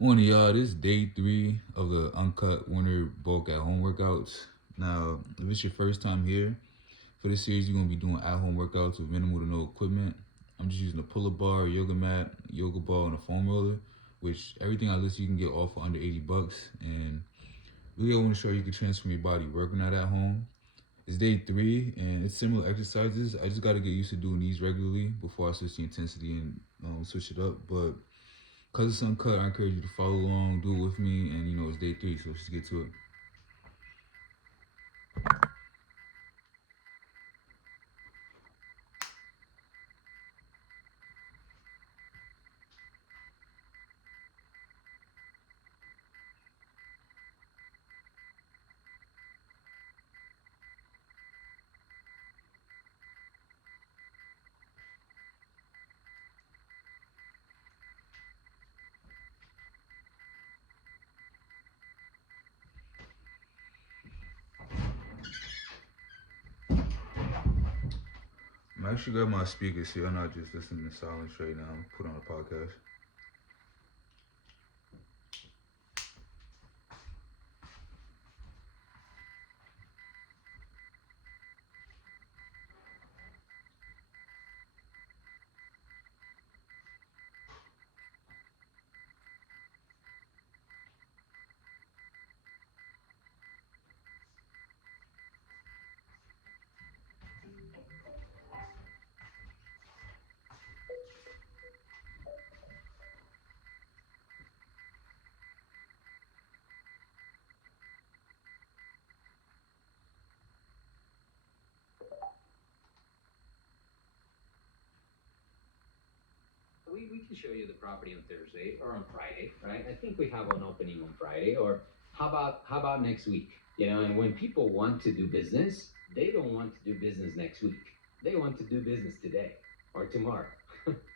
Morning, y'all. This is day 3 of the uncut winter bulk at home workouts. Now, if it's your first time here, for this series, we're gonna be doing at home workouts with minimal to no equipment. I'm just using a pull-up bar, a yoga mat, yoga ball, and a foam roller. Which everything I list you can get all for under $80. And really, I want to show you can transform your body working out at home. It's day 3, and it's similar exercises. I just gotta get used to doing these regularly before I switch the intensity and switch it up. But because it's uncut, I encourage you to follow along, do it with me, and it's day 3, so let's just get to it. I'm actually got my speakers here. I'm not just listening to silence right now. Put on a podcast. We can show you the property on Thursday or on Friday, right? I think we have an opening on Friday. Or how about next week? And when people want to do business, they don't want to do business next week. They want to do business today or tomorrow.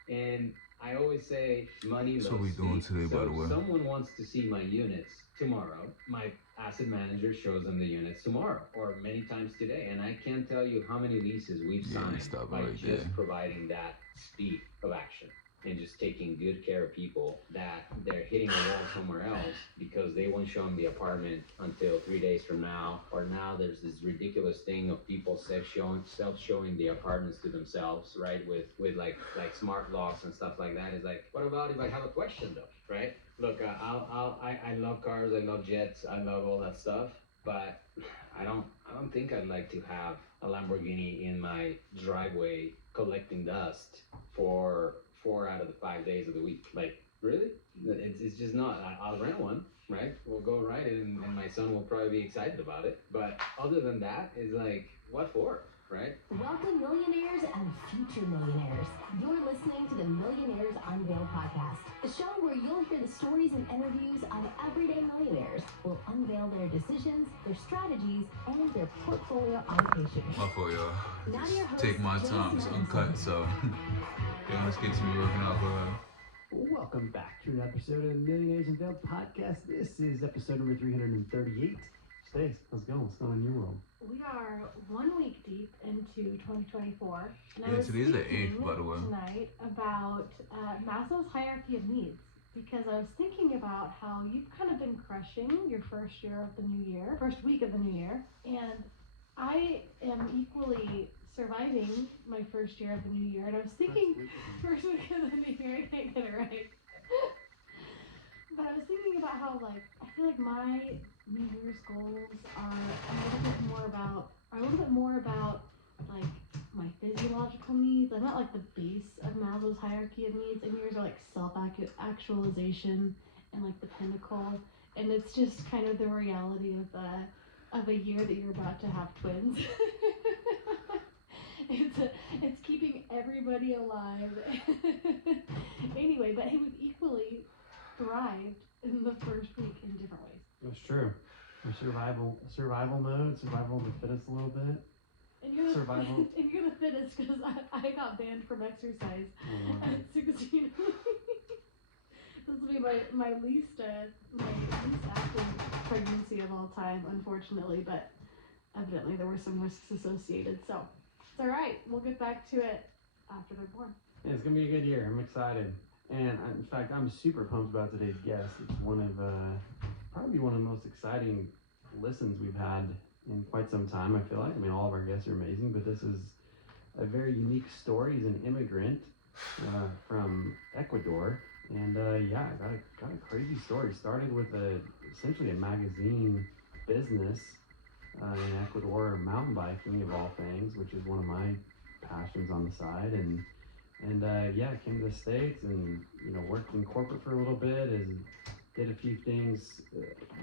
And I always say money That's loves what we doing speed. today, by So the way. if someone wants to see my units tomorrow, my asset manager shows them the units tomorrow or many times today. And I can't tell you how many leases we've Yeah, signed stop it by right just there. providing that speed of action and just taking good care of people that they're hitting a wall somewhere else because they won't show them the apartment until 3 days from now. Or now there's this ridiculous thing of people self-showing the apartments to themselves, right? With like smart locks and stuff like that. It's like, what about if I have a question though, right? Look, I love cars, I love jets, I love all that stuff, but I don't think I'd like to have a Lamborghini in my driveway collecting dust for 4 out of the 5 days of the week. Like, really? It's just not. I'll rent one, right? We'll go ride it, and my son will probably be excited about it. But other than that, it's like, what for? Right? Welcome, millionaires and future millionaires. You're listening to the Millionaires Unveiled podcast, the show where you'll hear the stories and interviews of everyday millionaires. We'll unveil their decisions, their strategies, and their portfolio allocations. My fault, y'all. Now to your host, Take my time. It's Jason uncut, Anderson. so yeah, let's get to me working out. Go ahead. Welcome back to an episode of the Millionaires Unveiled podcast. This is episode number 338. Stace, how's it going? What's going on in your world? We are 1 week deep into 2024, and Yeah, I was today's the thinking 8th, by the way. tonight about Maslow's hierarchy of needs, because I was thinking about how you've kind of been crushing your first year of the new year, first week of the new year, and I am equally surviving my first year of the new year, and I was thinking first week of the new year, I can't get it right. But I was thinking about how, like, I feel like my New Year's goals are a little bit more about like my physiological needs. I'm at like the base of Maslow's hierarchy of needs, and yours are like self-actualization and like the pinnacle. And it's just kind of the reality of a year that you're about to have twins. It's keeping everybody alive. Anyway, but he was equally thrived in the first week in different ways. That's true. We're survival mode, survival of the fittest a little bit. And you're the, Survival. and you're the fittest because I got banned from exercise at 16. This will be my least active pregnancy of all time, unfortunately, but evidently there were some risks associated. So it's all right. We'll get back to it after they're born. Yeah, it's gonna be a good year. I'm excited. And in fact, I'm super pumped about today's guest. It's one of probably one of the most exciting listens we've had in quite some time. I feel like. I mean, all of our guests are amazing, but this is a very unique story. He's an immigrant from Ecuador, and yeah, got a crazy story. Started with essentially a magazine business in Ecuador, mountain biking of all things, which is one of my passions on the side, and yeah, came to the States and worked in corporate for a little bit, and did a few things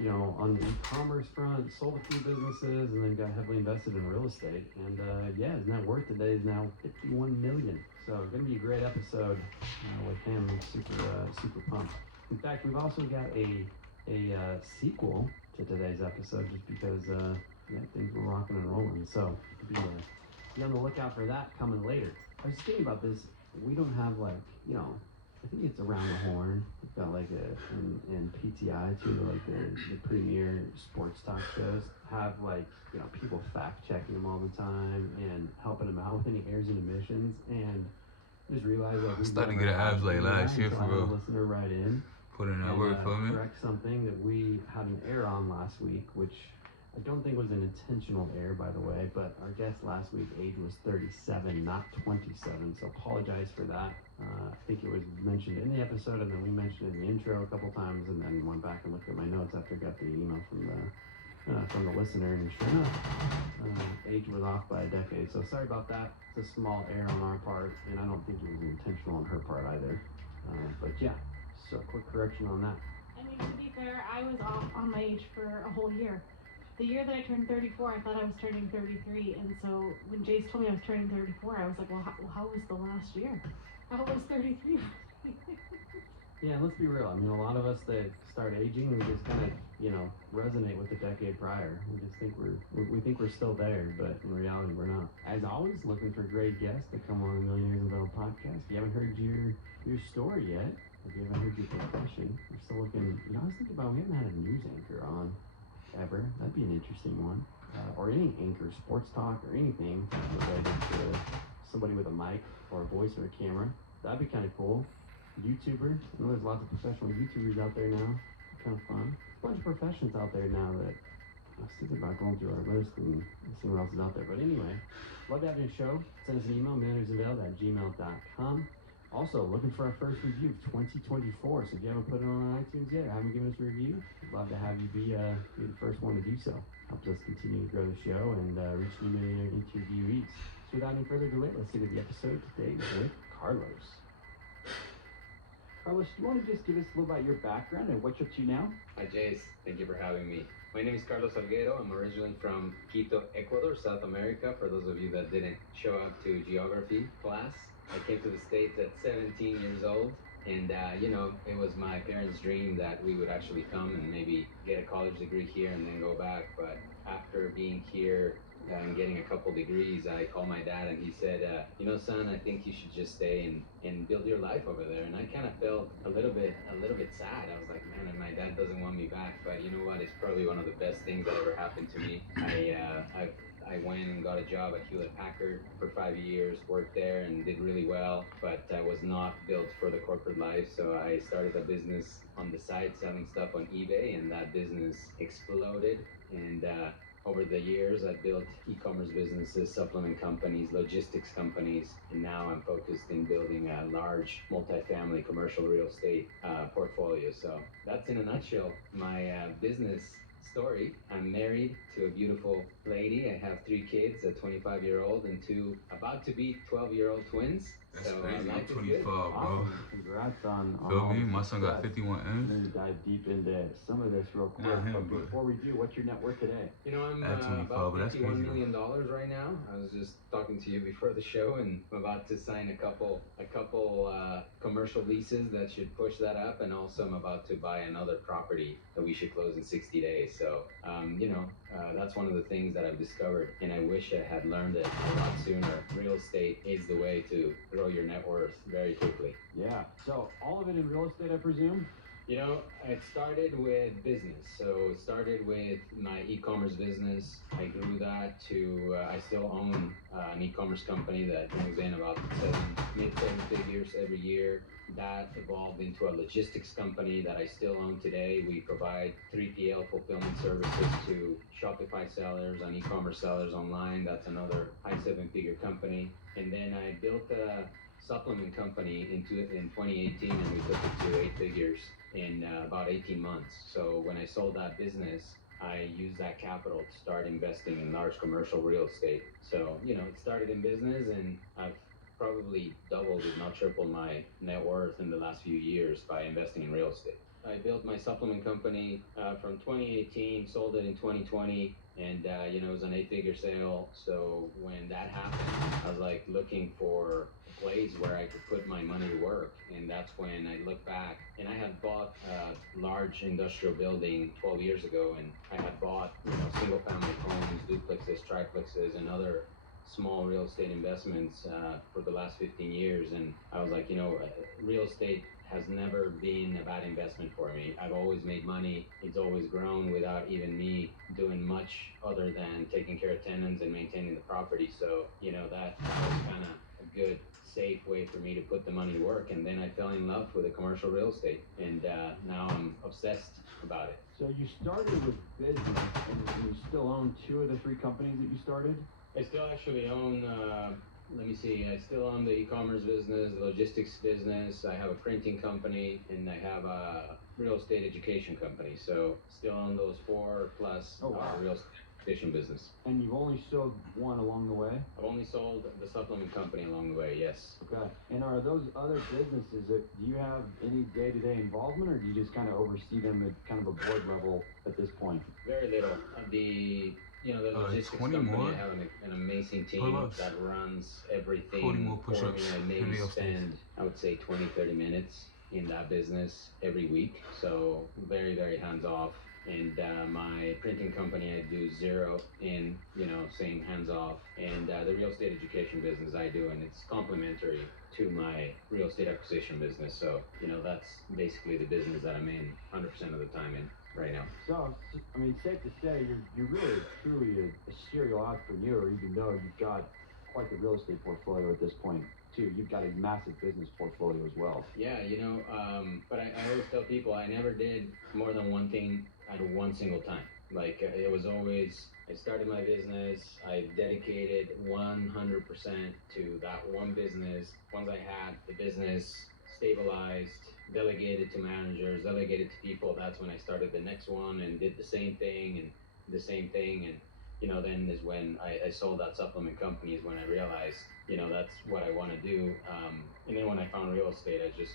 on the e-commerce front, sold a few businesses, and then got heavily invested in real estate. And yeah, his net worth today is now $51 million. So gonna be a great episode with him. I'm super pumped. In fact, we've also got a sequel to today's episode, just because yeah, things were rocking and rolling. So be on the lookout for that coming later. I was thinking about this. We don't have I think it's Around the Horn. We've got and PTI too, like the premier sports talk shows have people fact checking them all the time and helping them out with any errors and omissions. And I just realized I started to get abs like last year for real. Listener right in. Put in that work for me. Correct something that we had an error on last week, which I don't think was an intentional error, by the way, but our guest last week, age was 37, not 27, so apologize for that. I think it was mentioned in the episode, and then we mentioned it in the intro a couple times, and then went back and looked at my notes after I got the email from the listener, and sure enough, age was off by a decade. So sorry about that. It's a small error on our part, and I don't think it was intentional on her part either. But yeah, so quick correction on that. I mean, to be fair, I was off on my age for a whole year. The year that I turned 34, I thought I was turning 33, and so when Jace told me I was turning 34, I was like, well, how was the last year? How was 33? Yeah, let's be real. I mean, a lot of us that start aging, we just kind of, resonate with the decade prior. We just think we think we're still there, but in reality, we're not. As always, looking for great guests to come on the Millionaires and Battle podcast. If you haven't heard your story yet, if you haven't heard your confession, we're still looking. I was thinking about we haven't had a news anchor on ever. That'd be an interesting one. Or any anchor, sports talk, or anything related to somebody with a mic or a voice or a camera. That'd be kind of cool. YouTuber. I know there's lots of professional YouTubers out there now. Kind of fun. A bunch of professions out there now that I was thinking about going through our list and seeing what else is out there. But anyway, love to have you on the show. Send us an email, millionairesandveiled@gmail.com. Also, looking for our first review of 2024. So if you haven't put it on iTunes yet or haven't given us a review, we'd love to have you be the first one to do so. Helps us continue to grow the show and reach new millionaire interviewees. So without any further delay, let's get to the episode today with Carlos. Carlos, do you want to just give us a little about your background and what you're up to now? Hi, Jace. Thank you for having me. My name is Carlos Salguero. I'm originally from Quito, Ecuador, South America, for those of you that didn't show up to geography class. I came to the States at 17 years old, and it was my parents' dream that we would actually come and maybe get a college degree here and then go back. But after being here and getting a couple degrees, I called my dad and he said, son, I think you should just stay and build your life over there. And I kind of felt a little bit sad. I was like, man, my dad doesn't want me back, but you know what? It's probably one of the best things that ever happened to me. I went and got a job at Hewlett Packard for 5 years, worked there and did really well, but I was not built for the corporate life. So I started a business on the side selling stuff on eBay, and that business exploded. And over the years, I've built e-commerce businesses, supplement companies, logistics companies, and now I'm focused in building a large multifamily commercial real estate portfolio. So that's in a nutshell my business story. I'm married to a beautiful lady. I have 3 kids, a 25-year-old and 2 about to be 12-year-old twins. That's so, crazy. I'm life is 25, good. bro. Awesome. Congrats on Feel all me? the My son got success. 51 I'm M's. going to dive deep into some of this real quick. Not him, But but- before we do, what's your net worth today? I'm At 25, about but that's $51 crazy, million right now. I was just talking to you before the show, and I'm about to sign a couple commercial leases that should push that up, and also I'm about to buy another property that we should close in 60 days. So, that's one of the things that I've discovered, and I wish I had learned it a lot sooner. Real estate is the way to grow your net worth very quickly. Yeah. So all of it in real estate, I presume? It started with business. So it started with my e-commerce business. I grew that to, I still own an e-commerce company that brings in about mid-7 figures every year. that evolved into a logistics company that I still own today. We provide 3PL fulfillment services to Shopify sellers and e-commerce sellers online. That's another high seven-figure company. And then I built a supplement company in 2018, and we took it to 8 figures in about 18 months. So when I sold that business, I used that capital to start investing in large commercial real estate. So, you know, it started in business, and I've probably doubled, if not tripled, my net worth in the last few years by investing in real estate. I built my supplement company from 2018, sold it in 2020, and you know, it was an 8-figure sale. So when that happened, I was like looking for a place where I could put my money to work, and that's when I looked back. And I had bought a large industrial building 12 years ago, and I had bought, you know, single-family homes, duplexes, triplexes, and other small real estate investments for the last 15 years. And I was like, you know, real estate has never been a bad investment for me. I've always made money. It's always grown without even me doing much other than taking care of tenants and maintaining the property. So, you know, that was kind of a good, safe way for me to put the money to work. And then I fell in love with the commercial real estate, and now I'm obsessed about it. So you started with business, and you still own 2 of the 3 companies that you started? I still actually own, let me see, I still own the e-commerce business, the logistics business, I have a printing company, and I have a real estate education company. So still own those 4 plus Oh, wow. real estate education business. And you've only sold 1 along the way? I've only sold the supplement company along the way, yes. Okay. And are those other businesses, do you have any day-to-day involvement, or do you just kind of oversee them at kind of a board level at this point? Very little. The logistics 20 company, more. I have an amazing team Pull-ups. that runs everything 40 more for me. push-ups. I maybe Maybe I'll spend, I would say, 20, 30 minutes in that business every week. So very, very hands-off. And my printing company, I do 0 in, you know, same hands-off. And the real estate education business I do, and it's complementary to my real estate acquisition business. So, you know, that's basically the business that I'm in 100% of the time in right now. So, I mean, safe to say you're really truly a serial entrepreneur, even though you've got quite the real estate portfolio at this point too. You've got a massive business portfolio as well. Yeah, you know, but I always tell people I never did more than one thing at one single time. Like it was always, I started my business, I dedicated 100% to that one business. Once I had the business stabilized, delegated to managers, delegated to people, that's when I started the next one and did the same thing and the same thing. And, you know, then is when I sold that supplement company, is when I realized, you know, that's what I want to do. And then when I found real estate, I just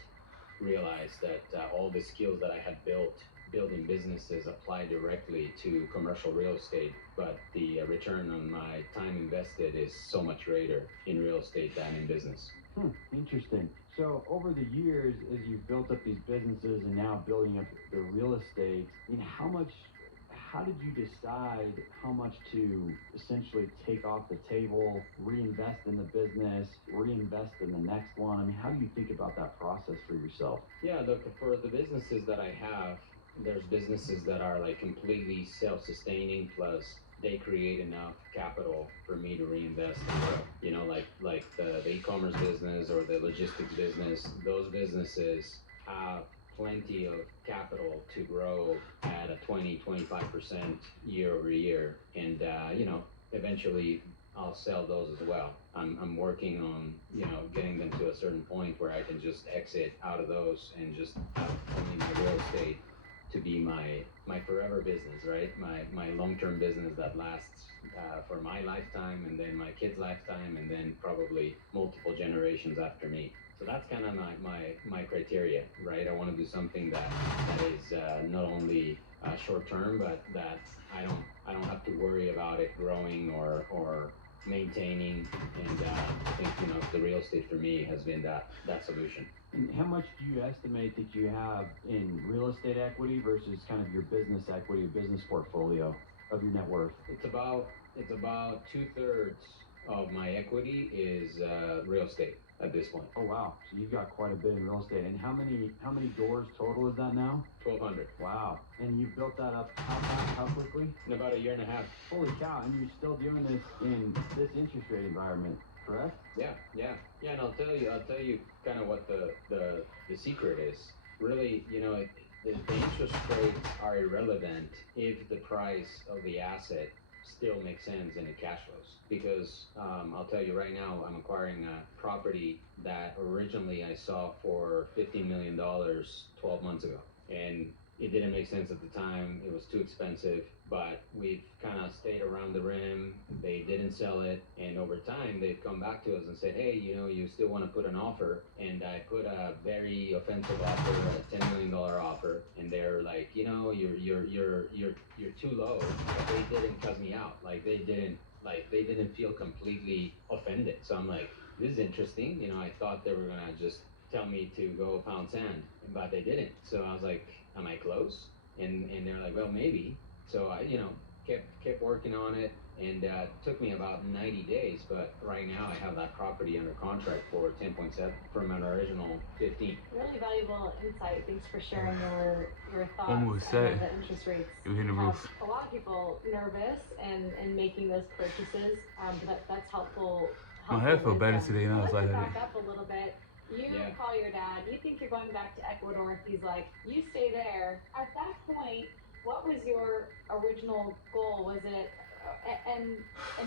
realized that all the skills that I had built building businesses apply directly to commercial real estate, but the return on my time invested is so much greater in real estate than in business. Interesting. So over the years, as you've built up these businesses and now building up the real estate, I mean, how did you decide how much to essentially take off the table, reinvest in the business, reinvest in the next one? I mean, how do you think about that process for yourself? Yeah, look, for the businesses that I have, there's businesses that are like completely self-sustaining, plus they create enough capital for me to reinvest and grow. You know, like the e-commerce business or the logistics business, those businesses have plenty of capital to grow at a 20-25% year over year. And you know, eventually I'll sell those as well. I'm working on, you know, getting them to a certain point where I can just exit out of those and just have only my real estate to be my forever business, right? My long-term business that lasts for my lifetime, and then my kids' lifetime, and then probably multiple generations after me. So that's kind of my criteria, right? I want to do something that is not only short-term, but that I don't have to worry about it growing or maintaining. And I think, you know, the real estate for me has been that solution. And how much do you estimate that you have in real estate equity versus kind of your business equity, business portfolio of your net worth? It's about 2/3 of my equity is real estate at this point. Oh wow! So you've got quite a bit in real estate. And how many doors total is that now? 1,200 Wow! And you built that up how fast, how quickly? in about a year and a half. Holy cow! And you're still doing this in this interest rate environment. correct? Yeah, and I'll tell you kind of what the secret is. Really, the interest rates are irrelevant if the price of the asset still makes sense and it cash flows. Because I'll tell you right now, I'm acquiring a property that originally I saw for $15 million 12 months ago, and it didn't make sense at the time. It was too expensive, but we've kind of stayed around the rim. They didn't sell it, and over time they've come back to us and said, "Hey, you still want to put an offer?" And I put a very offensive offer, a $10 million offer, and they're like, you're too low. They didn't cuss me out. They didn't feel completely offended. So I'm like, this is interesting. I thought they were gonna just tell me to go pound sand, but they didn't. So I was like, am I close? And they're like, well, maybe. So I, kept working on it, and took me about 90 days. But right now I have that property under contract for 10.7 from an original 15. Really valuable insight. Thanks for sharing your thoughts Almost on set. the interest rates. You're hitting the Have roof. a lot of people nervous and making those purchases. That's helpful. My head feel better wisdom. today now, I'd so like I to had back up a little bit. You call your dad. You think you're going back to Ecuador. He's like, you stay there. At that point, what was your original goal? Was it, and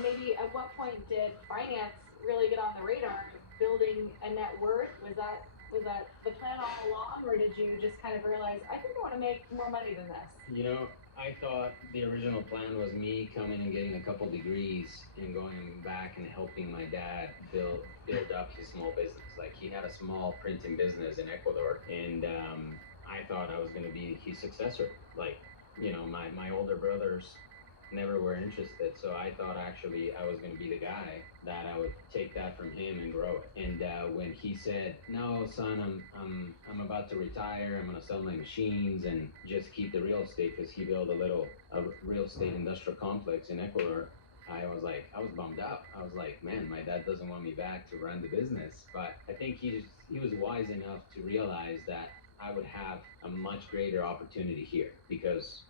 maybe at what point did finance really get on the radar? Building a net worth, was that the plan all along, or did you just kind of realize, I think I want to make more money than this? I thought the original plan was me coming and getting a couple degrees and going back and helping my dad build up his small business. Like, he had a small printing business in Ecuador, and I thought I was going to be his successor. Like, my older brothers never were interested, so I thought actually I was going to be the guy that I would take that from him and grow it. And when he said, "No, son, I'm about to retire. I'm going to sell my machines and just keep the real estate," because he built a real estate industrial complex in Ecuador. I was bummed out. I was like, man, my dad doesn't want me back to run the business. But I think he was wise enough to realize that I would have a much greater opportunity here, because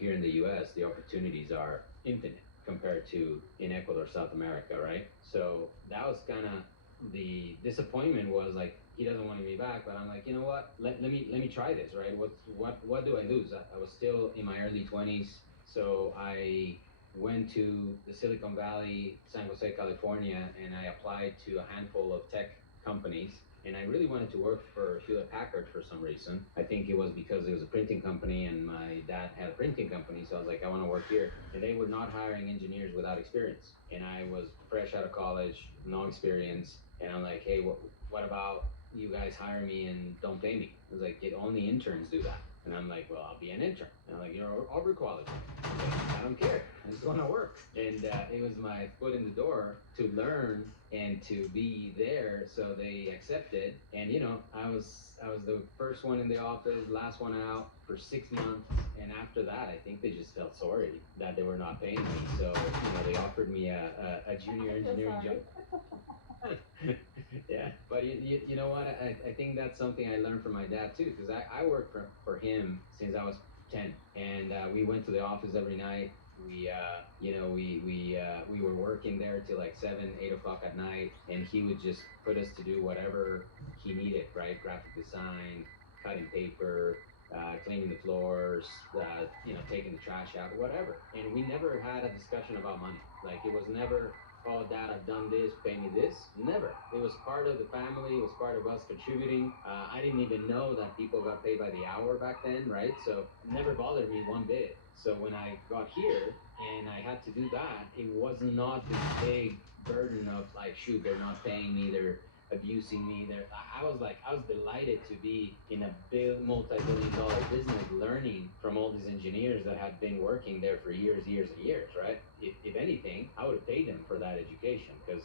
here in the U.S., the opportunities are infinite compared to in Ecuador, South America, right? So that was kind of the disappointment, was like, he doesn't want me back, but I'm like, you know what? Let me try this, right? What do I lose? I was still in my early 20s, so I went to the Silicon Valley, San Jose, California, and I applied to a handful of tech companies. And I really wanted to work for Hewlett Packard for some reason. I think it was because it was a printing company and my dad had a printing company, so I was like, I want to work here. And they were not hiring engineers without experience. And I was fresh out of college, no experience. And I'm like, hey, what about you guys hire me and don't pay me? I was like, only interns do that. And I'm like, well, I'll be an intern. And I'm like, you're overqualified. I don't care. I just want to work. And it was my foot in the door to learn and to be there, so they accepted. And I was the first one in the office, last one out for 6 months. And after that, I think they just felt sorry that they were not paying me. So they offered me a junior engineering job. Yeah, but you know what? I think that's something I learned from my dad too, because I worked for him since I was 10, and we went to the office every night. We we were working there till like 7, 8 o'clock at night, and he would just put us to do whatever he needed, right? Graphic design, cutting paper, cleaning the floors, taking the trash out, whatever. And we never had a discussion about money. Like, it was never, oh, Dad, I've done this, pay me this. Never. It was part of the family. It was part of us contributing. I didn't even know that people got paid by the hour back then, right? So it never bothered me one bit. So when I got here and I had to do that, it was not this big burden of like, shoot, they're not paying me, they're abusing me. I was delighted to be in a big multi-billion-dollar business, learning from all these engineers that had been working there for years and years, right? If anything, I would have paid them for that education, because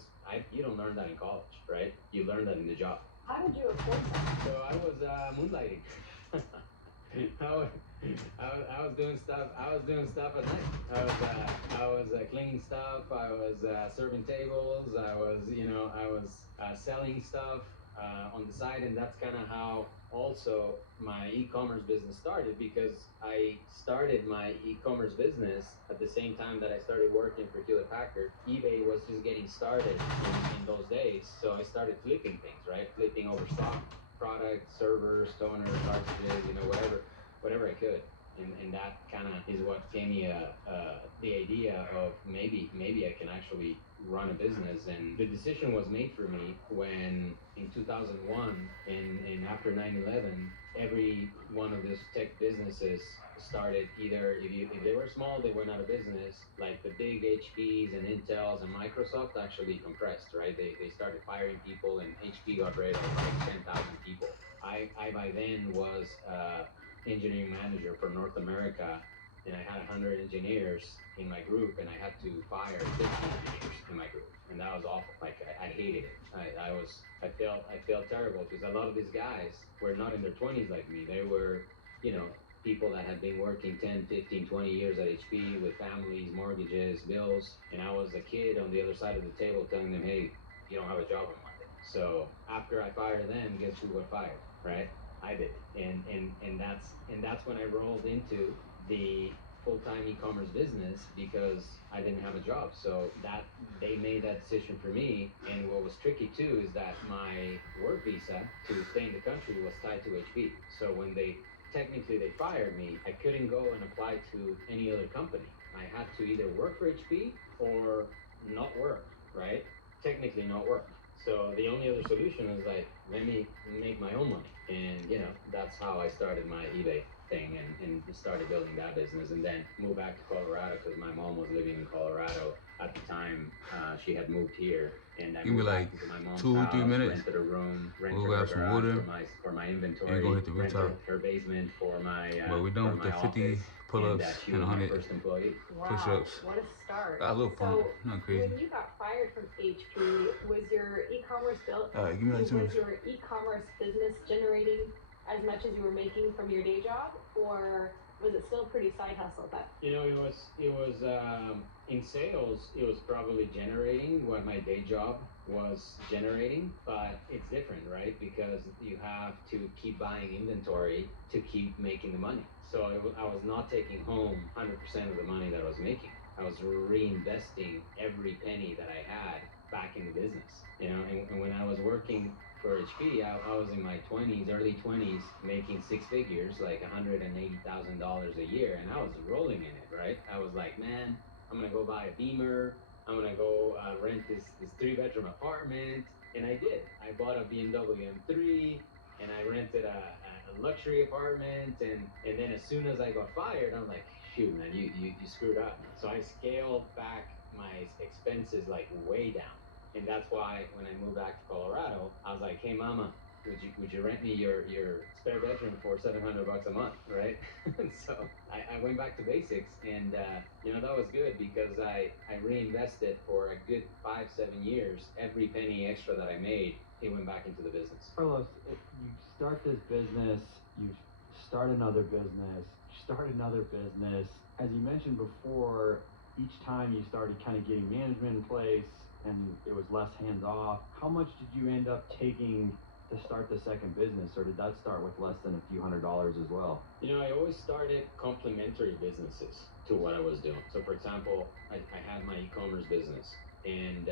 you don't learn that in college, right? You learn that in the job. How did you afford that? So I was moonlighting. I was doing stuff. I was doing stuff at night. I was cleaning stuff. I was serving tables. I was selling stuff on the side, and that's kind of how also my e-commerce business started because I started my e-commerce business at the same time that I started working for Hewlett Packard. eBay was just getting started in those days, so I started flipping things, right? Flipping over stock products, servers, toners, cartridges, whatever I could. And that kind of is what gave me the idea of maybe I can actually run a business. And the decision was made for me when in 2001 and after 9/11, every one of these tech businesses started either if they were small they went out of business, like the big HPs and Intels and Microsoft actually compressed, right? They started firing people, and HP got rid of like 10,000 people. I by then was engineering manager for North America, and I had 100 engineers in my group, and I had to fire 50 engineers in my group, and that was awful. Like I hated it. I felt terrible because a lot of these guys were not in their 20s like me. They were, you know, people that had been working 10, 15, 20 years at HP with families, mortgages, bills, and I was a kid on the other side of the table telling them, hey, you don't have a job on Monday. So after I fired them, guess who got fired, right? I did, and that's when I rolled into the full-time e-commerce business because I didn't have a job. So that they made that decision for me. And what was tricky too is that my work visa to stay in the country was tied to HP. So when they fired me, I couldn't go and apply to any other company. I had to either work for HP or not work, right? Technically not work. So the only other solution was like, let me make my own money. And, that's how I started my eBay thing and started building that business, and then moved back to Colorado because my mom was living in Colorado at the time. She had moved here, and I Give me moved like back into my mom's 2 or 3 house, minutes. rented a room, rented We'll her grab some garage water. for my inventory, And go hit the rented rooftop. her basement for my But we're done for with my the 50 office, pull-ups and she and was my 100 first employee. Wow, push-ups. what a start. Got a little pump, not crazy. When you got fired from HP, was your e-commerce Give me like 2 was minutes. your e-commerce business generating as much as you were making from your day job, or was it still a pretty side hustle at that? It was in sales. It was probably generating what my day job was generating, but it's different, right? Because you have to keep buying inventory to keep making the money. So I was not taking home 100% of the money that I was making. I was reinvesting every penny that I had back in the business, and when I was working for HP, I was in my 20s, early 20s, making six figures, like $180,000 a year, and I was rolling in it, right? I was like, man, I'm gonna go buy a Beamer, I'm gonna go rent this 3-bedroom apartment, and I did. I bought a BMW M3, and I rented a luxury apartment, and then as soon as I got fired, I'm like, shoot, man, you screwed up. So I scaled back my expenses like way down. And that's why when I moved back to Colorado, I was like, hey mama, would you rent me your spare bedroom for $700 a month, right? So I went back to basics, and that was good because I reinvested for a good 5-7 years. Every penny extra that I made, it went back into the business. Carlos, if you start this business, you start another business, As you mentioned before, each time you started kind of getting management in place and it was less hands off, how much did you end up taking to start the second business, or did that start with less than a few $100s as well? I always started complementary businesses to what I was doing. So for example, I had my e-commerce business. And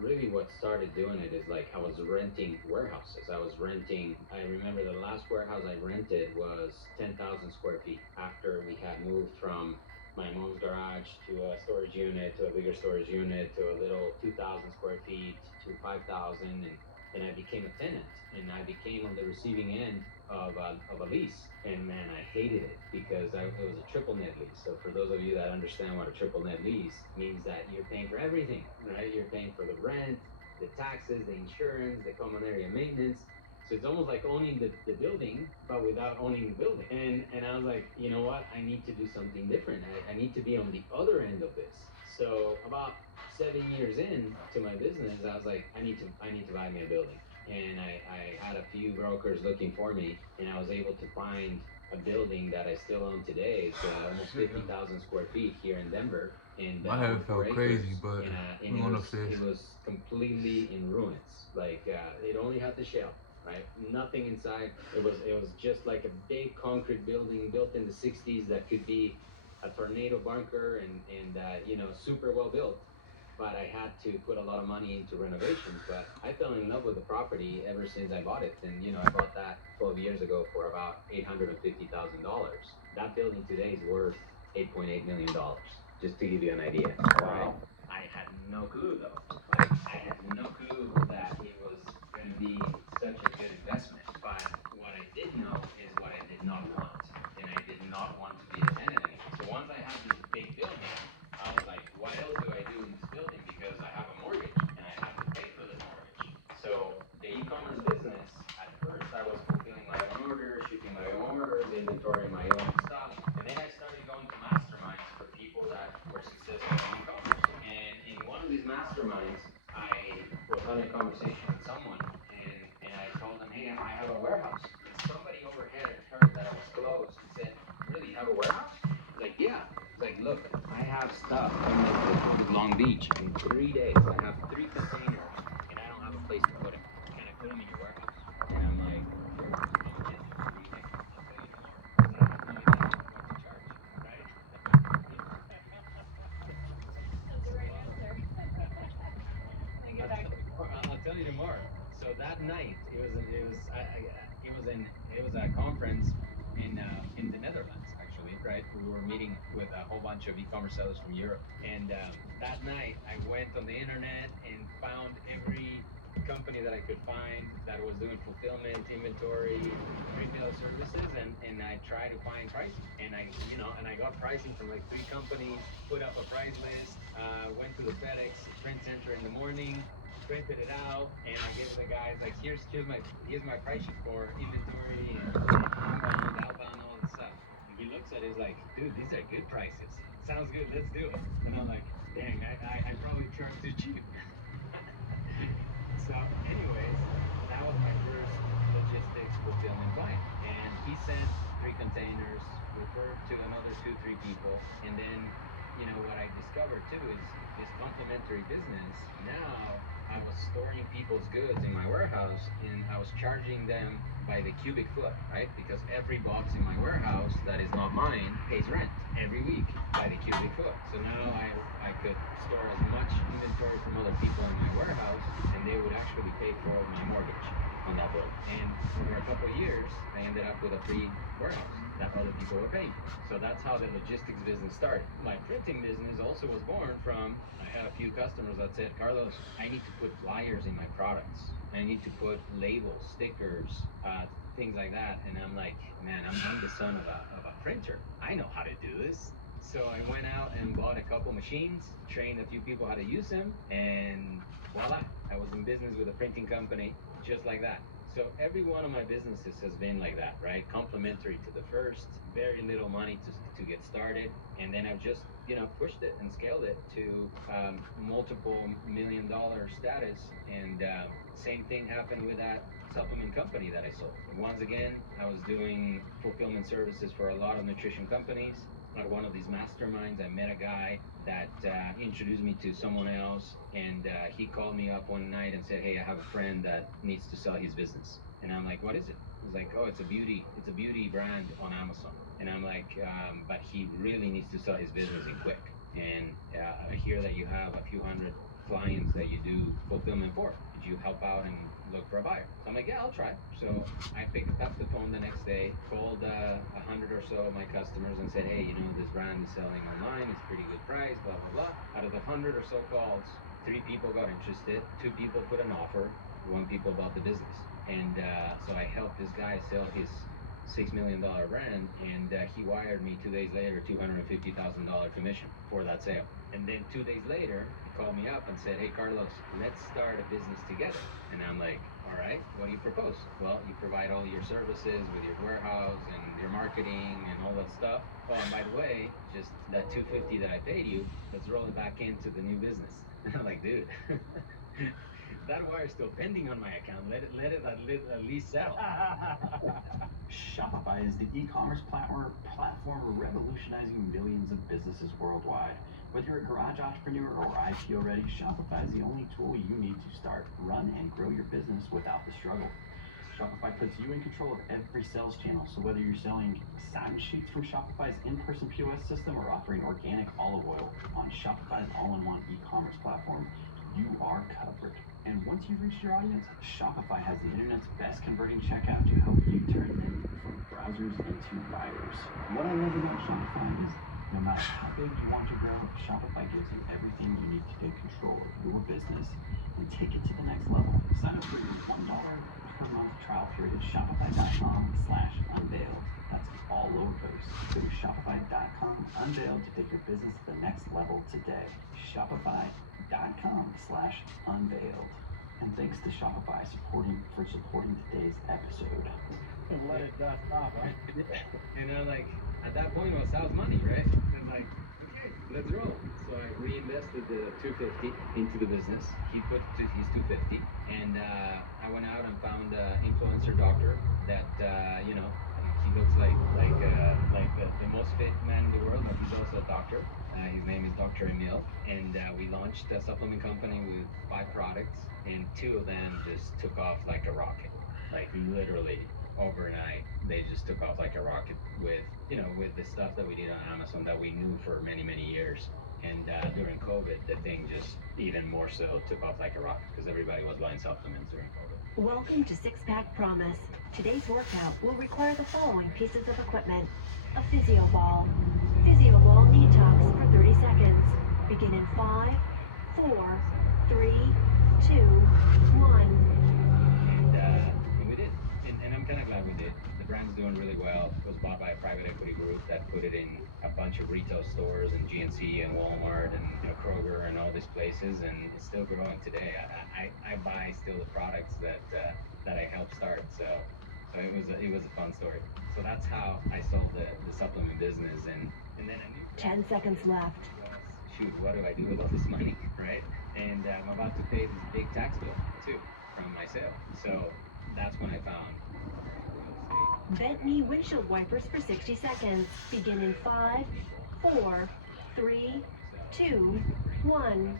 really what started doing it is like I was renting warehouses. I remember the last warehouse I rented was 10,000 square feet after we had moved from my mom's garage to a storage unit, to a bigger storage unit, to a little 2,000 square feet, to 5,000. And I became a tenant, and I became on the receiving end of a lease. And man, I hated it because it was a triple net lease. So for those of you that understand what a triple net lease means, that you're paying for everything, right? You're paying for the rent, the taxes, the insurance, the common area maintenance. So it's almost like owning the building, but without owning the building. And I was like, you know what? I need to do something different. I need to be on the other end of this. So about 7 years in to my business, I was like, I need to buy me a building. And I had a few brokers looking for me, and I was able to find a building that I still own today. It's almost 50,000 square feet here in Denver. And My head felt crazy, but and we're going upstairs. it was completely in ruins. Like it only had the shell. right? Nothing inside. It was just like a big concrete building built in the 60s that could be a tornado bunker and super well built. But I had to put a lot of money into renovations. But I fell in love with the property ever since I bought it. And I bought that 12 years ago for about $850,000. That building today is worth $8.8 million. Just to give you an idea. Wow. I had no clue though. Like I had no clue that it was going to be such a good investment. But what I did know is what I did not want, and I did not want to be a tenant anymore. So once I had this big building, I was like, what else do I do in this building? Because I have a mortgage and I have to pay for the mortgage. So the e-commerce business, at first I was fulfilling my own orders, shipping my own orders, inventorying my own stuff, and then I started going to masterminds for people that were successful in e-commerce. And in one of these masterminds, I was having a conversation with someone, and I told them, hey, I have a warehouse. And somebody overhead heard that I was closed and said, really, you have a warehouse? Like, yeah. Like, look, I have stuff coming to Long Beach in 3 days. I have 3 containers, and I don't have a place to put them. Can I put them in your warehouse? And I'm like, sure. How much is it? What do you think? I'll pay you more. Because I have no idea what to charge, right? That's the right answer. I'll tell you tomorrow. So that night, it was a conference in the Netherlands actually, right? We were meeting with a whole bunch of e-commerce sellers from Europe, and that night I went on the internet and found every company that I could find that was doing fulfillment, inventory, retail services, and I tried to find pricing, and I got pricing from like 3 companies, put up a price list, went to the FedEx print center in the morning, printed it out, and I gave the guys like, here's my price sheet for inventory and inbound, outbound, all this stuff. And he looks at it, he's like, dude, these are good prices. Sounds good, let's do it. And I'm like, dang, I probably charged too cheap. So, anyways, that was my first logistics fulfillment client, and he sent 3 containers, referred to another 2, 3 people, and then what I discovered too is this complementary business. Now I was storing people's goods in my warehouse, and I was charging them by the cubic foot, right? Because every box in my warehouse that is not mine pays rent every week by the cubic foot. So now I could store as much inventory from other people in my warehouse, and they would actually pay for my mortgage on that building. And over a couple of years, I ended up with a free warehouse that other people were paying for. So that's how the logistics business started. My printing business also was born from, I had a few customers that said, Carlos, I need to put flyers in my products. I need to put labels, stickers, things like that. And I'm like, man, I'm the son of a printer. I know how to do this. So I went out and bought a couple machines, trained a few people how to use them, and voila, I was in business with a printing company just like that. So every one of my businesses has been like that, right? Complementary to the first, very little money to get started, and then I've just pushed it and scaled it to multiple $1 million status. And same thing happened with that supplement company that I sold. Once again, I was doing fulfillment services for a lot of nutrition companies. At one of these masterminds, I met a guy that introduced me to someone else, and he called me up one night and said, hey, I have a friend that needs to sell his business. And I'm like, what is it? He's like, oh, it's a beauty brand on Amazon. And I'm like, but he really needs to sell his business in quick. And I hear that you have a few hundred clients that you do fulfillment for. Did you help out and look for a buyer? So I'm like, yeah, I'll try. So I picked up the phone the next day, called 100 or so of my customers and said, hey, this brand is selling online, it's pretty good price, blah, blah, blah. Out of the 100 or so calls, 3 people got interested, 2 people put an offer, 1 people bought the business. And so I helped this guy sell his $6 million brand, and he wired me 2 days later $250,000 commission for that sale. And then 2 days later, he called me up and said, hey, Carlos, let's start a business together. And I'm like, all right, what do you propose? Well, you provide all your services with your warehouse and your marketing and all that stuff. Oh, and by the way, just that $250 that I paid you, let's roll it back into the new business. And I'm like, dude, that wire's still pending on my account. Let it at least settle. Shopify is the e-commerce platform revolutionizing millions of businesses worldwide. Whether you're a garage entrepreneur or IPO ready, Shopify is the only tool you need to start, run, and grow your business without the struggle. Shopify puts you in control of every sales channel. So whether you're selling satin sheets from Shopify's in-person POS system or offering organic olive oil on Shopify's all-in-one e-commerce platform, you are covered. And once you've reached your audience, Shopify has the internet's best converting checkout to help you turn them from browsers into buyers. What I love about Shopify is no matter how big you want to grow, Shopify gives you everything you need to take control of your business and take it to the next level. Sign up for your $1 per month trial period at shopify.com/unveiled. That's all lowercase. Go to shopify.com/unveiled to take your business to the next level today. Shopify.com/unveiled. And thanks to Shopify for supporting today's episode. And let it dust off, huh? Like, at that point, it was Sal's money, right? And like, okay, let's roll. So I reinvested the $250 into the business. He put his $250, and I went out and found an influencer doctor that, he looks like the most fit man in the world, but he's also a doctor. His name is Dr. Emil, and we launched a supplement company with 5 products, and 2 of them just took off like a rocket. Like literally overnight, they just took off like a rocket with the stuff that we did on Amazon that we knew for many, many years. And during COVID, the thing just even more so took off like a rocket because everybody was buying supplements during COVID. Welcome to Six Pack Promise. Today's workout will require the following pieces of equipment. A physio ball. Physio ball detox for 30 seconds. Begin in 5, 4, 3, 2, 1. And we did. And I'm kind of glad we did. The brand's doing really well. It was bought by a private equity group that put it in a bunch of retail stores and GNC and Walmart and Kroger and all these places, and it's still growing today. I buy still the products that I helped start. So it was a fun story. So that's how I sold the supplement business, and then I knew 10 seconds left. shoot, what do I do with all this money, right? And I'm about to pay this big tax bill too from my sale. So that's when I found Bent knee windshield wipers for 60 seconds. Begin in 5, 4, 3, 2, 1.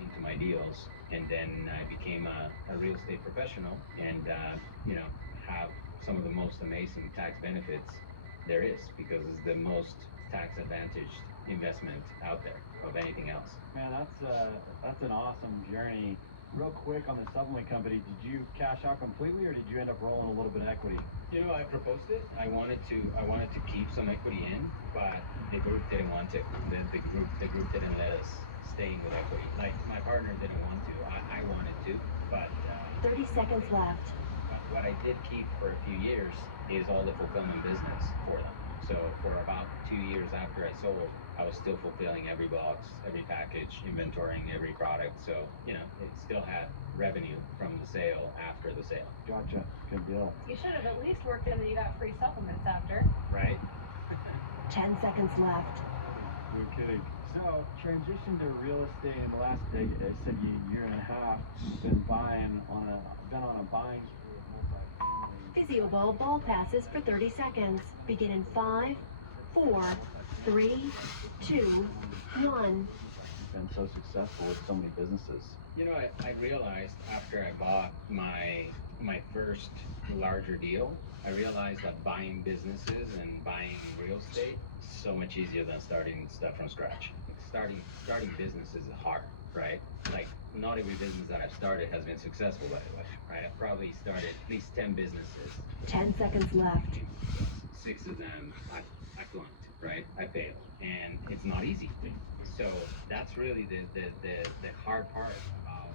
into my deals, and then I became a real estate professional, and have some of the most amazing tax benefits there is, because it's the most tax advantaged investment out there of anything else. Man, that's an awesome journey. Real quick on the supplement company, did you cash out completely, or did you end up rolling a little bit of equity? I proposed it. I wanted to keep some equity in, but the group didn't want to. The group didn't let us stay in with equity. Like my partner didn't want to. I wanted to, but 30 seconds left. what I did keep for a few years is all the fulfillment business for them. So for about 2 years after I sold, I was still fulfilling every box, every package, inventorying every product. So, it still had revenue from the sale after the sale. Gotcha. Good deal. You should have at least worked in that you got free supplements after. Right? 10 seconds left. You're kidding. So, transition to real estate in the last decade. I said year and a half. Been on a buying spree of multifamily. Physio ball passes for 30 seconds. Begin in 5, 4, 3, 2, 1. Been so successful with so many businesses. I realized after I bought my first larger deal, I realized that buying businesses and buying real estate is so much easier than starting stuff from scratch. Starting businesses is hard, right? Like, not every business that I've started has been successful, by the way, right? I've probably started at least 10 businesses. 10 seconds left. 6 of them I flunked, right? I failed, and it's not easy. So that's really the hard part about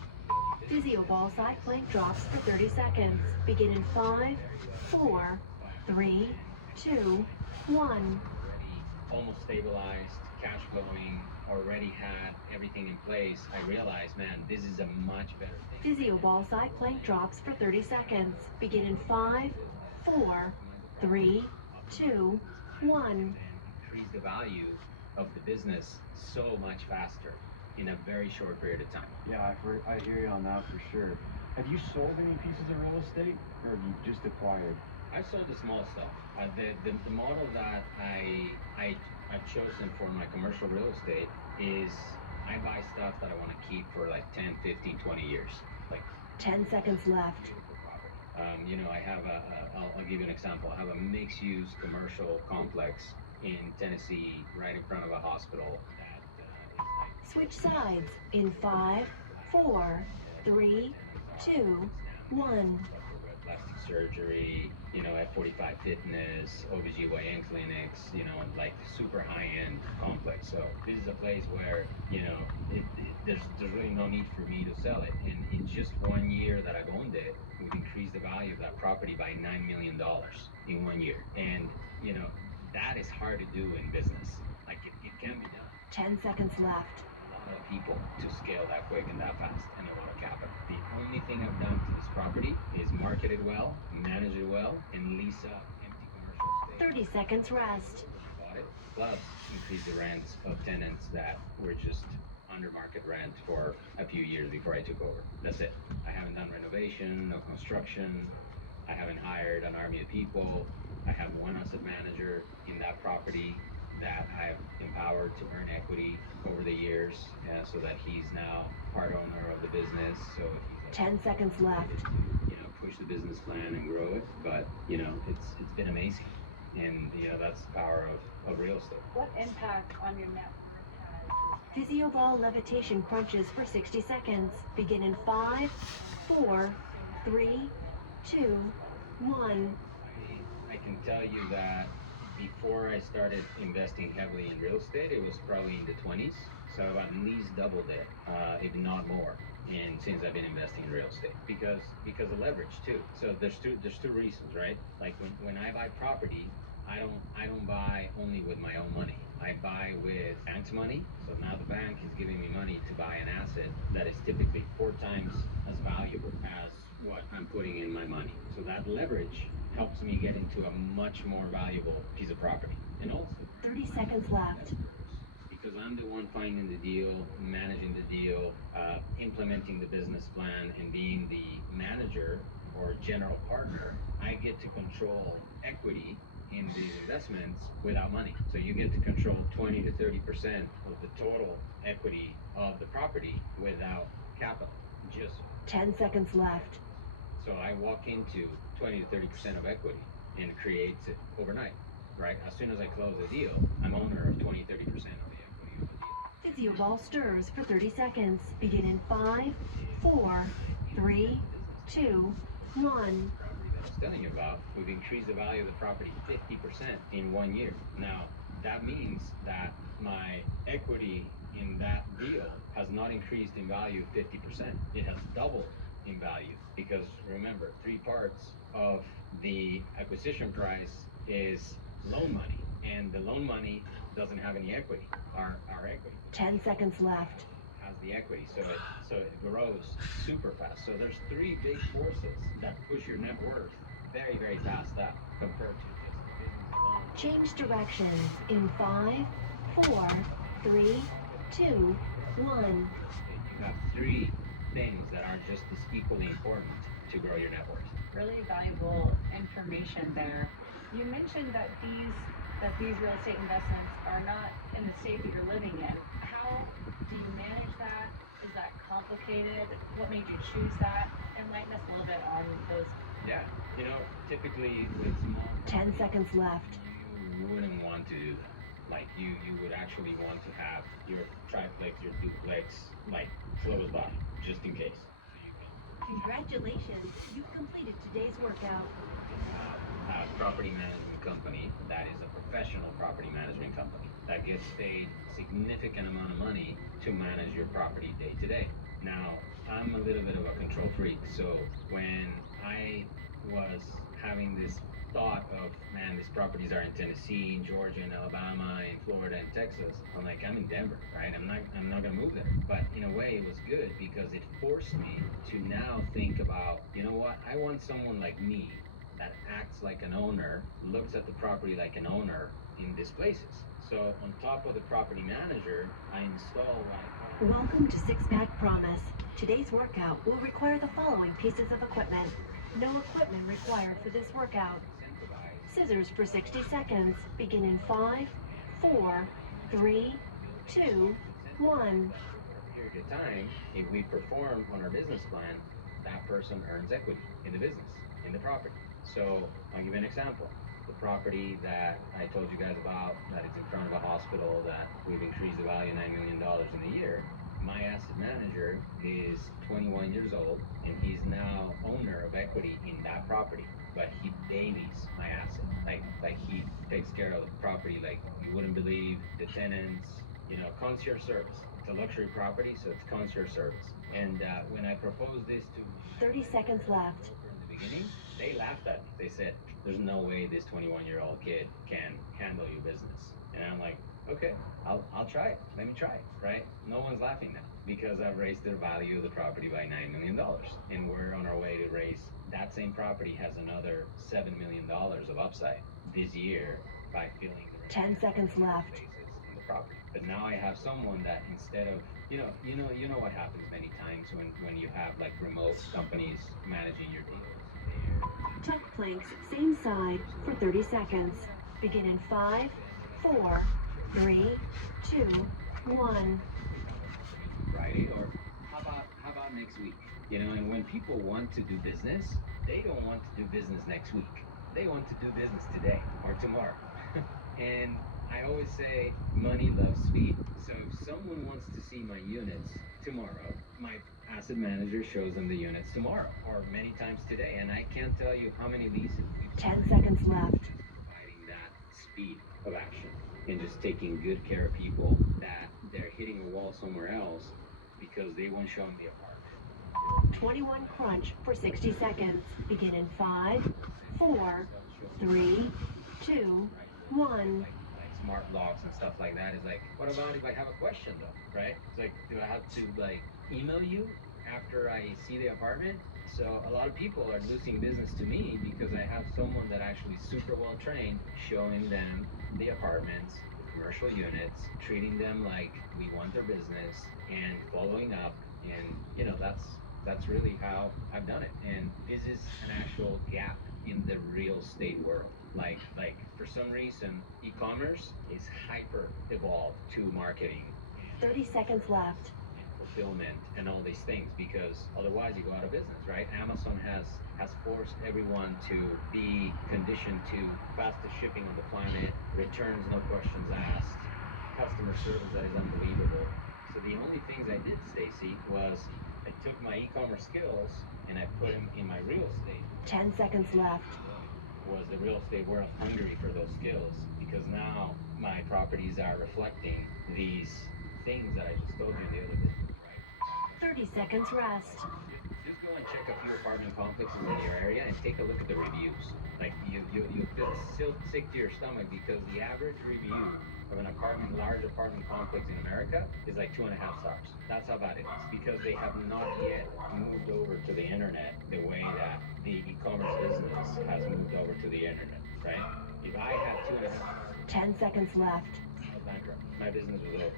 Physio ball side plank drops for 30 seconds. Begin in 5, 4, 3, 2, 1. almost stabilized, cash flowing, already had everything in place. I realized, man, this is a much better thing. Physio ball side plank drops for 30 seconds. Begin in 5, 4, 3, 2, 1. And increase the value of the business so much faster in a very short period of time. Yeah, I hear you on that for sure. Have you sold any pieces of real estate, or have you just acquired? I sold the small stuff. The model that I've chosen for my commercial real estate is I buy stuff that I want to keep for like 10, 15, 20 years. Like 10 seconds left. I have I'll give you an example. I have a mixed-use commercial complex in Tennessee, right in front of a hospital. Switch sides in 5, 4, 3, 2, 1. Plastic surgery, F45 fitness, OBGYN clinics, like super high-end complex. So this is a place where, there's really no need for me to sell it. And in just 1 year that I've owned it, we've increased the value of that property by $9 million in 1 year. And, that is hard to do in business. Like it can be done. 10 seconds left. A lot of people to scale that quick and that fast, and a lot of capital. The only thing I've done to this property is market it well, manage it well, and lease up empty commercial space. 30 seconds rest. Bought it, plus increase the rents of tenants that were just under market rent for a few years before I took over. That's it. I haven't done renovation, no construction. I haven't hired an army of people. I have one asset manager in that property that I've empowered to earn equity over the years, so that he's now part owner of the business. So he's 10 seconds left. push the business plan and grow it. But it's been amazing, and that's the power of real estate. What impact on your net worth has Physioball levitation crunches for 60 seconds. Begin in 5, 4, 3, 2, 1. I can tell you that before I started investing heavily in real estate, it was probably in the 20s. So I've at least doubled it, if not more. And since I've been investing in real estate, because of leverage too. So there's two reasons, right? Like when I buy property, I don't buy only with my own money. I buy with bank's money. So now the bank is giving me money to buy an asset that is typically 4 times as valuable as what I'm putting in my money. So that leverage helps me get into a much more valuable piece of property. And also 30 seconds left. because I'm the one finding the deal, managing the deal, implementing the business plan, and being the manager or general partner, I get to control equity in these investments without money. So you get to control 20 to 30% of the total equity of the property without capital. Just 10 seconds left. so I walk into 20 to 30% of equity and creates it overnight, right? As soon as I close the deal, I'm owner of 20, 30% of the equity of the deal. Physioball stirs for 30 seconds. Begin in 5, 4, 3, 2, 1. Property that I was telling you about, we've increased the value of the property 50% in 1 year. Now, that means that my equity in that deal has not increased in value 50%. It has doubled in value because remember, 3 parts of the acquisition price is loan money, and the loan money doesn't have any equity. Our equity 10 seconds left. has the equity, so it grows super fast. So there's 3 big forces that push your net worth very, very fast up compared to just the business alone. Change directions in 5, 4, 3, 2, 1. You have 3 things that are just as equally important to grow your net worth. really valuable information there. You mentioned that these real estate investments are not in the state that you're living in. How do you manage that? Is that complicated? What made you choose that? Enlighten us a little bit on those. Yeah, typically with small 10 seconds left. you wouldn't want to do that. Like you would actually want to have your triplex, your duplex, like close by, just in case. Congratulations, you've completed today's workout. A property management company that is a professional property management company that gets paid significant amount of money to manage your property day to day. Now, I'm a little bit of a control freak, so when I was having this thought of, man, these properties are in Tennessee, in Georgia, in Alabama, in Florida, and Texas. I'm like, I'm in Denver, right? I'm not gonna move there. But in a way, it was good because it forced me to now think about, you know what? I want someone like me that acts like an owner, looks at the property like an owner in these places. So on top of the property manager, I install like. Welcome to Six Pack Promise. Today's workout will require the following pieces of equipment. No equipment required for this workout. Scissors for 60 seconds. Begin in 5, 4, 3, 2, 1. Period of time, if we perform on our business plan, that person earns equity in the business. in the property. So I'll give you an example. The property that I told you guys about, that is in front of a hospital, that we've increased the value $9 million in a year. My asset manager is 21 years old, and he's now owner of equity in that property. But he babies my asset, like he takes care of the property like you wouldn't believe. The tenants, concierge service. It's a luxury property, so it's concierge service. And when I proposed this to 30 seconds left. in the beginning, they laughed at me. They said, "There's no way this 21-year-old kid can handle your business." And I'm like, "Okay, I'll try it. Let me try it." Right? No one's laughing now because I've raised the value of the property by $9 million, and we're on our way to raise. That same property has another $7 million of upside this year by filling the 10 seconds left. spaces in the property. But now I have someone that instead of you know what happens many times when you have like remote companies managing your deals. Tuck planks same side for 30 seconds. Begin in 5, 4, 3, 2, 1. Friday, or how about next week? And when people want to do business, they don't want to do business next week. They want to do business today or tomorrow. And I always say money loves speed. So if someone wants to see my units tomorrow, my asset manager shows them the units tomorrow or many times today. And I can't tell you how many leases we've 10 seconds left. providing that speed of action and just taking good care of people that they're hitting a wall somewhere else because they won't show them the apartment. 21 crunch for 60 seconds. Begin in 5, 4, 3, 2, 1. Like smart locks and stuff like that is like, what about if I have a question though, right? It's like, do I have to like email you after I see the apartment? So a lot of people are losing business to me because I have someone that actually super well trained showing them the apartments, the commercial units, treating them like we want their business and following up. And that's really how I've done it. And this is an actual gap in the real estate world. Like for some reason, e-commerce is hyper evolved to marketing. 30 seconds left. Fulfillment and all these things, because otherwise you go out of business, right? Amazon has forced everyone to be conditioned to fastest shipping on the planet, returns no questions asked, customer service that is unbelievable. So the only things I did, Stacy, was I took my e-commerce skills and I put them in my real estate. 10 seconds left. Was the real estate world hungry for those skills? Because now my properties are reflecting these things that I just told you in the other business, right? 30 seconds rest. Just go and check a few apartment complexes in your area and take a look at the reviews. Like you feel sick to your stomach because the average review of an large apartment complex in America is like 2.5 stars. That's how bad it is, because they have not yet moved over to the internet the way that the e-commerce business has moved over to the internet, right? If I had 2.5 stars, 10 seconds left. I was bankrupt. My business was over.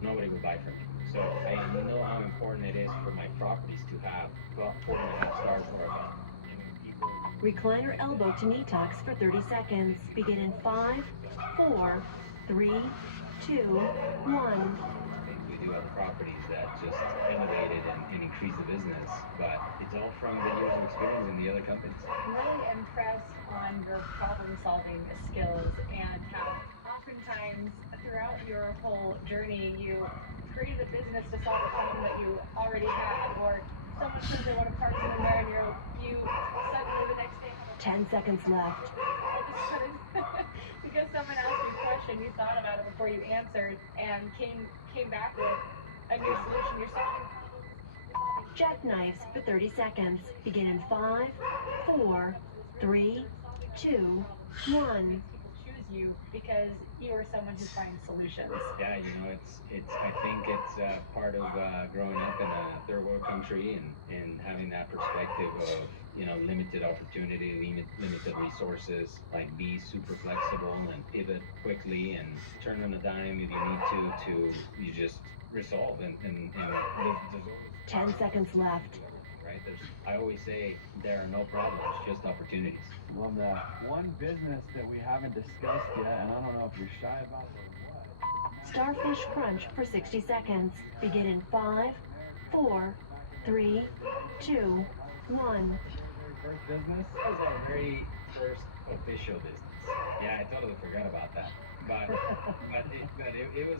Nobody would buy from me. So I know how important it is for my properties to have 4.5 stars for a month. Recliner elbow to knee tucks for 30 seconds. Begin in 5, 4, 3, 2, 1. Things we do at the properties that just innovated and increased the business, but it's all from the years of experience in the other companies. I'm really impressed on your problem-solving skills and how oftentimes throughout your whole journey you created a business to solve a problem that you already had, or someone says they want to park somewhere and you suddenly the next day have 10 seconds left. because someone asked you a question, you thought about it before you answered and came back with a new solution. You're solving problems. Jackknives for 30 seconds. Begin in 5, 4, 3, 2, 1. People choose you because you are someone who finds solutions. Yeah, it's I think it's part of growing up in a third world country and having that perspective of limited opportunity, limited resources. Like, be super flexible and pivot quickly and turn on a dime if you need to you just resolve and there's 10 seconds left. right? I always say there are no problems, just opportunities. Love that. One business that we haven't discussed yet, and I don't know if you're shy about it or what. Starfish crunch for 60 seconds. Begin in 5, 4, 3, 2, 1. first business? That was our very first official business. Yeah, I totally forgot about that. But it was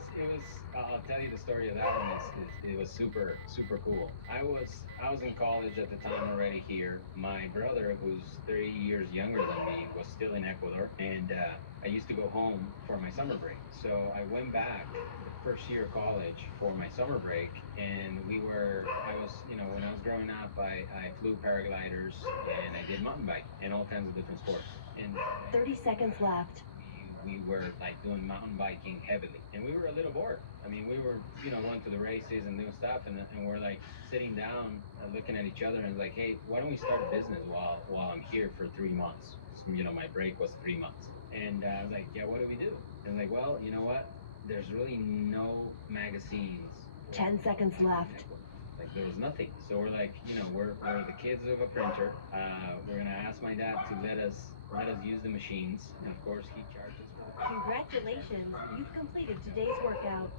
I'll tell you the story of that one is it was super cool. I was in college at the time already here. My brother, who's 3 years younger than me, was still in Ecuador, and I used to go home for my summer break. So I went back the first year of college for my summer break, and I was, when I was growing up, I flew paragliders and I did mountain bike and all kinds of different sports. And 30 seconds left. we were like doing mountain biking heavily, and we were a little bored. I mean, we were, going to the races and doing stuff, and we're like sitting down, looking at each other, and like, hey, why don't we start a business while I'm here for 3 months? My break was 3 months, and I was like, yeah, what do we do? And like, well, you know what? There's really no magazines. 10 seconds left. Like there was nothing. So we're like, we're the kids of a printer. We're gonna ask my dad to let us use the machines, and of course he charges for that. Congratulations, you've completed today's workout.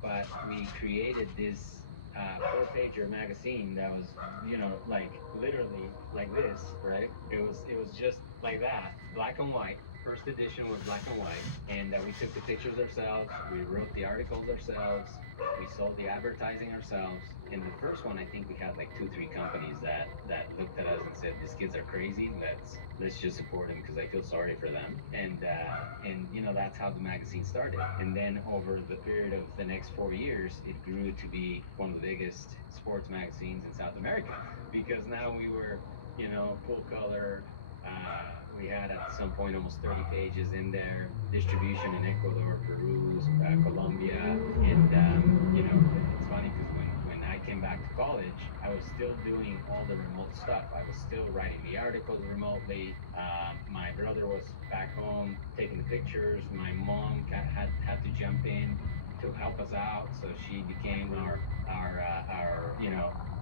But we created this 4-pager magazine that was, like literally like this, right? It was just like that, black and white. First edition was black and white, and we took the pictures ourselves. We wrote the articles ourselves. We sold the advertising ourselves. In the first one, I think we had like 2-3 companies that looked at us and said, "These kids are crazy. Let's just support them because I feel sorry for them." And that's how the magazine started. And then over the period of the next 4 years, it grew to be one of the biggest sports magazines in South America because now we were, full color. We had at some point almost 30 pages in there, distribution in Ecuador, Peru, Colombia, and it's funny because when I came back to college, I was still doing all the remote stuff. I was still writing the articles remotely. My brother was back home taking the pictures. My mom had to jump in to help us out, so she became our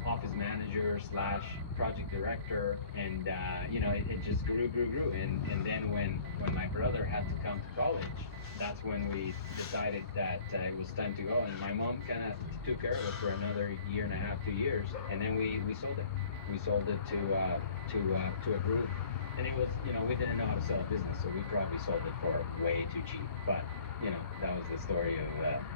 office manager / project director, and it just grew, and then when my brother had to come to college, that's when we decided that it was time to go, and my mom kind of took care of us for another 1.5 to 2 years, and then we sold it. We sold it to a group, and it was, we didn't know how to sell a business, so we probably sold it for way too cheap, but that was the story of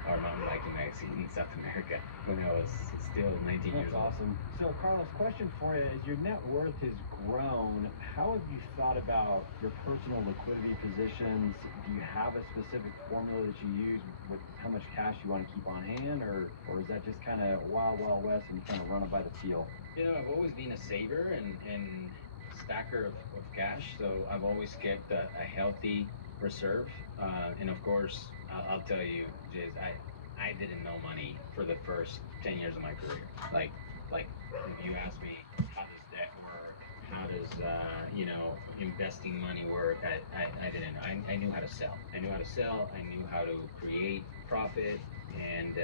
our mountain biking magazine in South America when I was still 19 years That's old. awesome. So, Carlos, question for you: as your net worth has grown, how have you thought about your personal liquidity positions? Do you have a specific formula that you use with how much cash you want to keep on hand, or is that just kind of wild west and you kind of run it by the feel? I've always been a saver and stacker of cash, so I've always kept a healthy reserve, and of course, I'll tell you, Jays, I didn't know money for the first 10 years of my career. Like if you ask me how does debt work, how does investing money work, I didn't know. I knew how to sell. I knew how to sell. I knew how to create profit, and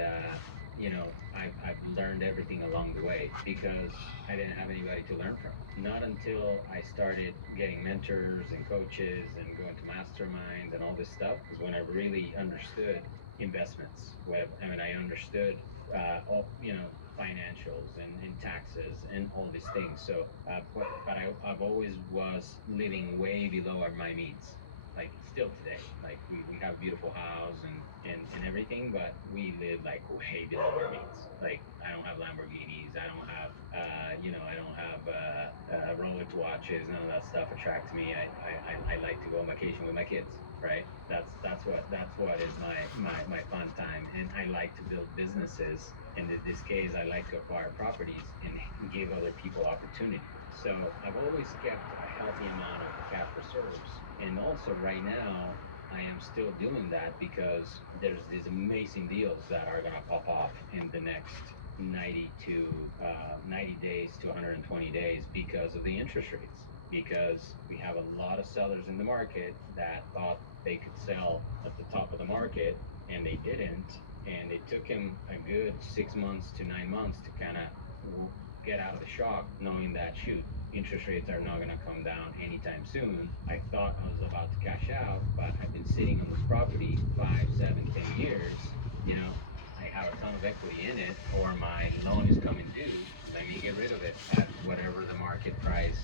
I've learned everything along the way because I didn't have anybody to learn from. Not until I started getting mentors and coaches and going to masterminds and all this stuff is when I really understood investments. I understood all financials and taxes and all these things. So, but I've always was living way below my means. Like still today, like we have a beautiful house and everything, but we live like way below our means. Like I don't have Lamborghinis, I don't have I don't have Rolex watches. None of that stuff attracts me. I like to go on vacation with my kids, right? That's what is my fun time, and I like to build businesses. And in this case, I like to acquire properties and give other people opportunity. So I've always kept a healthy amount of cash reserves. And also right now, I am still doing that because there's these amazing deals that are gonna pop off in the next 90 days to 120 days because of the interest rates. Because we have a lot of sellers in the market that thought they could sell at the top of the market, and they didn't. And it took them a good 6 months to 9 months to kind of get out of the shock, knowing that interest rates are not going to come down anytime soon. I thought I was about to cash out, but I've been sitting on this property 5, 7, 10 years. I have a ton of equity in it, or my loan is coming due. Let me get rid of it at whatever the market price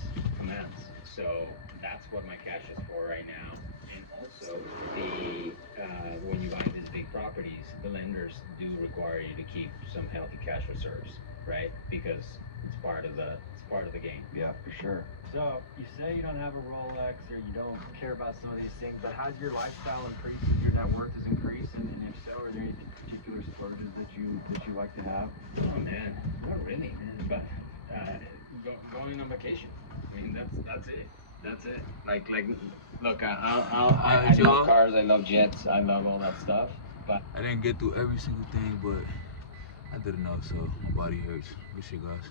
So that's what my cash is for right now. And also, when you buy these big properties, the lenders do require you to keep some healthy cash reserves, right? Because it's part of the game. Yeah, for sure. So you say you don't have a Rolex or you don't care about some of these things, but has your lifestyle increased? Your net worth has increased, and if so, are there any particular splurges that you like to have? Oh man, not really, man. But going on vacation. I mean, that's it. That's it. Like, look, I love cars. I love jets. I love all that stuff. But I didn't get through every single thing, but I did enough, so my body hurts. Good shit, guys.